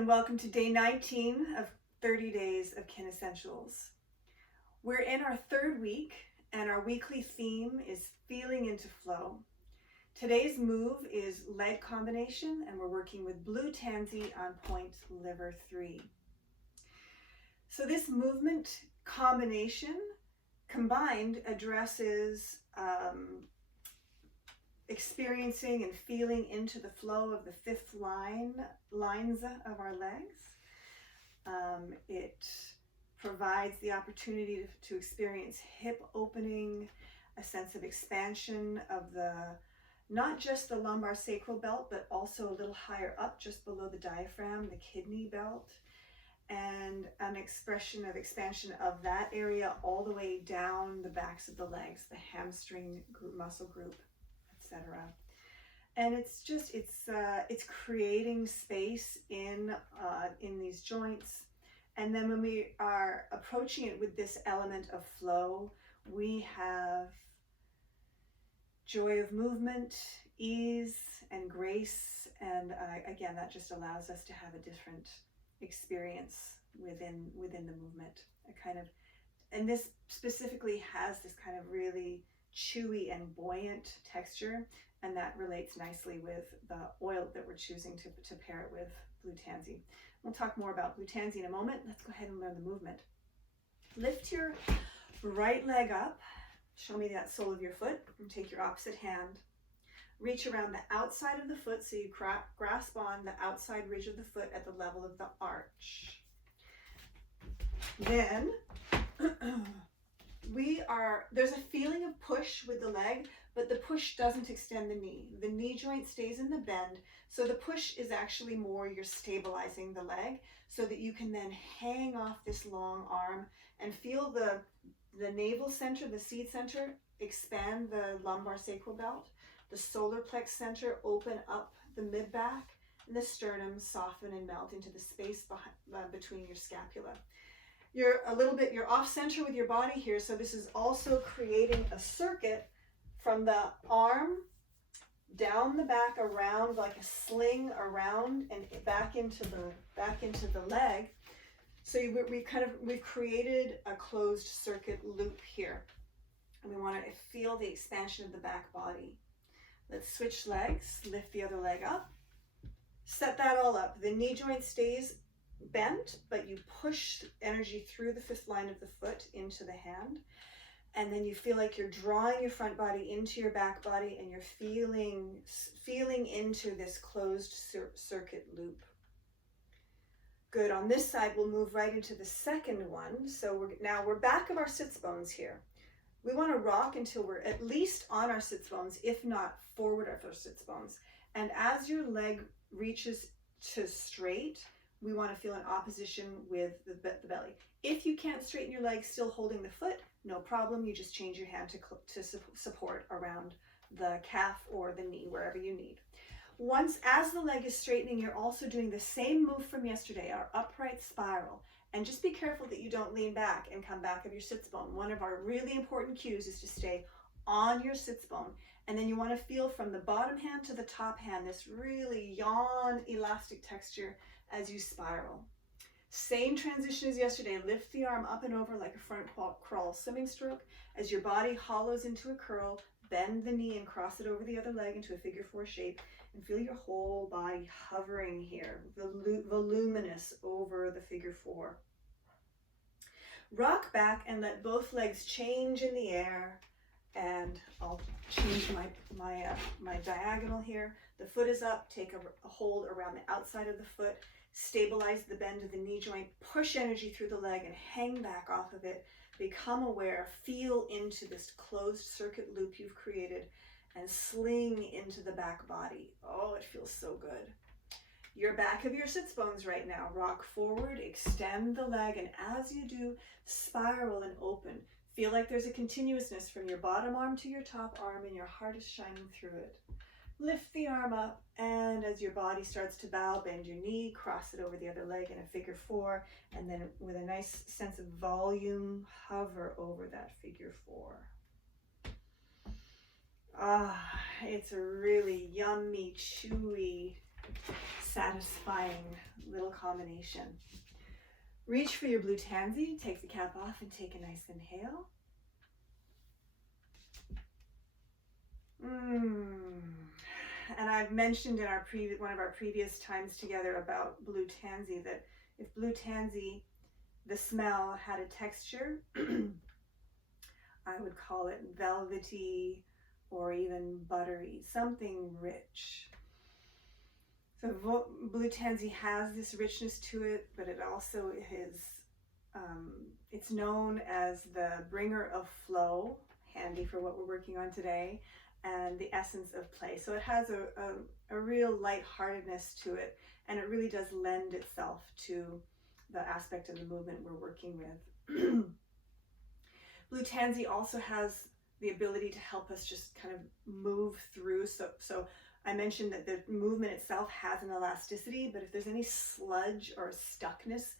and welcome to day 19 of 30 days of KineScentials. We're in our third week and our weekly theme is feeling into flow. Today's move is leg combination and we're working with blue Tansy on point liver 3. So this movement combination combined addresses experiencing and feeling into the flow of the fifth lines of our legs. It provides the opportunity to experience hip opening, a sense of expansion of not just the lumbar sacral belt, but also a little higher up, just below the diaphragm, the kidney belt, and an expression of expansion of that area all the way down the backs of the legs, the hamstring muscle group, etc. And it's creating space in these joints. And then when we are approaching it with this element of flow, we have joy of movement, ease and grace, and again, that just allows us to have a different experience within the movement. And this specifically has this kind of really chewy and buoyant texture, and that relates nicely with the oil that we're choosing to pair it with blue Tansy. We'll talk more about blue Tansy in a moment. Let's go ahead and learn the movement. Lift your right leg up. Show me that sole of your foot, and take your opposite hand. Reach around the outside of the foot so you grasp on the outside ridge of the foot at the level of the arch. Then there's a feeling of push with the leg, but the push doesn't extend the knee. The knee joint stays in the bend, so the push is actually more you're stabilizing the leg so that you can then hang off this long arm and feel the navel center, the seat center, expand the lumbar sacral belt, the solar plex center open up the mid-back, and the sternum soften and melt into the space between your scapula. You're off center with your body here, so this is also creating a circuit from the arm down the back around like a sling around and back into the leg. So we've created a closed circuit loop here, and we want to feel the expansion of the back body. Let's switch legs. Lift the other leg up. Set that all up. The knee joint stays bent, but you push energy through the fifth line of the foot into the hand, and then you feel like you're drawing your front body into your back body, and you're feeling into this closed circuit loop. Good. On this side, we'll move right into the second one. So we're back of our sits bones here. We want to rock until we're at least on our sits bones, if not forward of our sits bones. And as your leg reaches to straight, we want to feel in opposition with the belly. If you can't straighten your leg still holding the foot, no problem. You just change your hand to support around the calf or the knee, wherever you need. As the leg is straightening, you're also doing the same move from yesterday, our upright spiral. And just be careful that you don't lean back and come back of your sits bone. One of our really important cues is to stay on your sits bone. And then you want to feel from the bottom hand to the top hand this really yawn elastic texture as you spiral. Same transition as yesterday. Lift the arm up and over like a front crawl swimming stroke. As your body hollows into a curl, bend the knee and cross it over the other leg into a figure 4 shape, and feel your whole body hovering here, voluminous over the figure 4. Rock back and let both legs change in the air, and I'll change my diagonal here. The foot is up, take a hold around the outside of the foot, stabilize the bend of the knee joint, push energy through the leg and hang back off of it. Become aware, feel into this closed circuit loop you've created, and sling into the back body. Oh, it feels so good. You're back of your sits bones right now. Rock forward, extend the leg, and as you do, spiral and open. Feel like there's a continuousness from your bottom arm to your top arm, and your heart is shining through it. Lift the arm up, and as your body starts to bow, bend your knee, cross it over the other leg in a figure 4, and then with a nice sense of volume, hover over that figure 4. It's a really yummy, chewy satisfying little combination. Reach for your blue tansy, take the cap off and take a nice inhale. And I've mentioned in our one of our previous times together about blue tansy that if blue tansy, the smell, had a texture, I would call it velvety or even buttery, something rich. So blue tansy has this richness to it, but it also is, it's known as the bringer of flow, handy for what we're working on today, and the essence of play. So it has a real lightheartedness to it, and it really does lend itself to the aspect of the movement we're working with. Blue tansy also has the ability to help us just kind of move through. So I mentioned that the movement itself has an elasticity, but if there's any sludge or stuckness,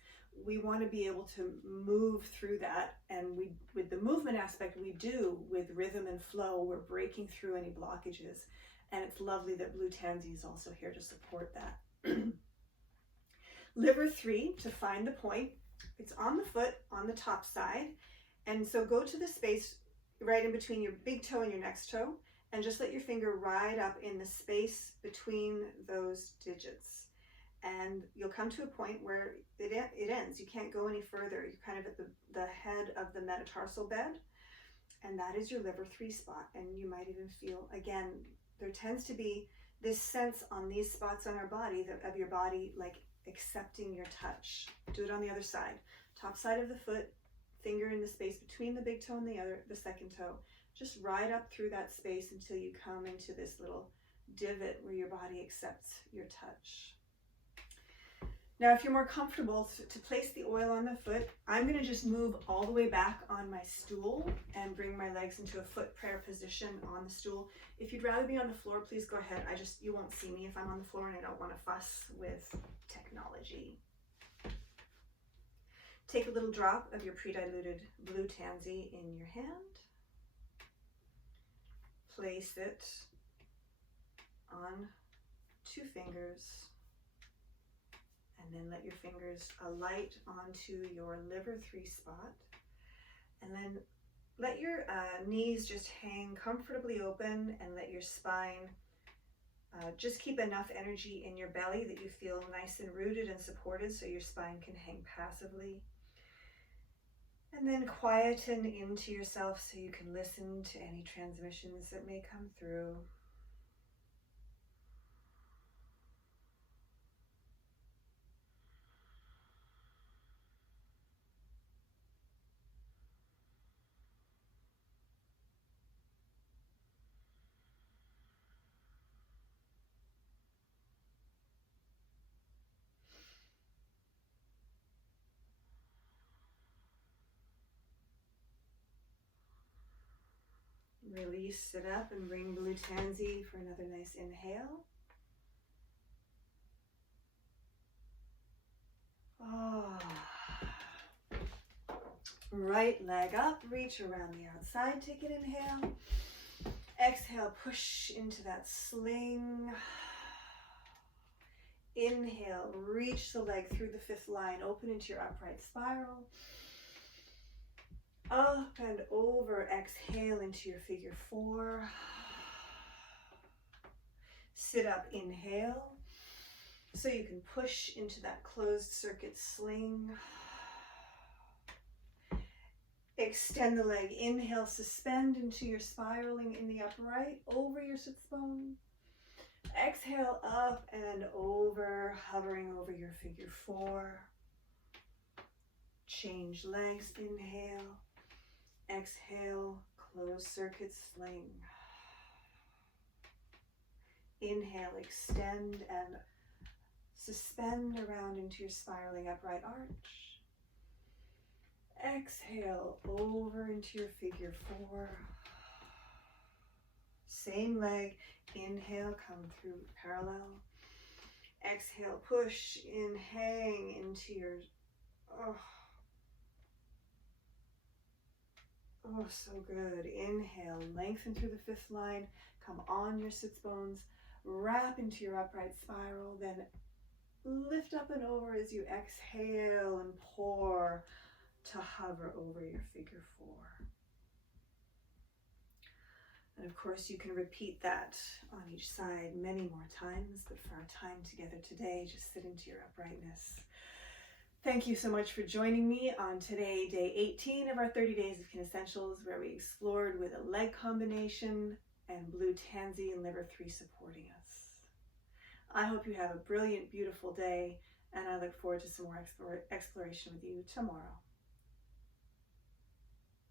we want to be able to move through that. And with the movement aspect, we do with rhythm and flow, we're breaking through any blockages. And it's lovely that blue tansy is also here to support that. Liver 3, to find the point, it's on the foot, on the top side. And so go to the space right in between your big toe and your next toe, and just let your finger ride up in the space between those digits. And you'll come to a point where it ends. You can't go any further. You're kind of at the head of the metatarsal bed, and that is your liver 3 spot. And you might even feel, again, there tends to be this sense on these spots on our body, of your body like accepting your touch. Do it on the other side. Top side of the foot, finger in the space between the big toe and the second toe. Just ride up through that space until you come into this little divot where your body accepts your touch. Now, if you're more comfortable to place the oil on the foot, I'm going to just move all the way back on my stool and bring my legs into a foot prayer position on the stool. If you'd rather be on the floor, please go ahead. You won't see me if I'm on the floor, and I don't want to fuss with technology. Take a little drop of your pre-diluted blue tansy in your hand. Place it on 2 fingers, and then let your fingers alight onto your liver 3 spot. And then let your knees just hang comfortably open, and let your spine just keep enough energy in your belly that you feel nice and rooted and supported, so your spine can hang passively. And then quieten into yourself so you can listen to any transmissions that may come through. Release it up and bring blue tansy for another nice inhale. Right leg up, reach around the outside, take an inhale. Exhale, push into that sling. Inhale, reach the leg through the 5th line, open into your upright spiral. Up and over, exhale into your figure 4. Sit up, inhale, so you can push into that closed circuit sling. Extend the leg, inhale, suspend into your spiraling in the upright, over your sits bone. Exhale, up and over, hovering over your figure 4. Change legs, inhale. Exhale, close circuit sling. Inhale, extend and suspend around into your spiraling upright arch. Exhale, over into your figure 4. Same leg, inhale, come through parallel. Exhale, push in, hang into your, so good. Inhale, lengthen through the 5th line, come on your sits bones, wrap into your upright spiral, then lift up and over as you exhale and pour to hover over your figure 4. And of course, you can repeat that on each side many more times, but for our time together today, just sit into your uprightness. Thank you so much for joining me on today, day 18 of our 30 days of KineScentials, where we explored with a leg combination and blue Tansy and liver 3 supporting us. I hope you have a brilliant, beautiful day, and I look forward to some more exploration with you tomorrow.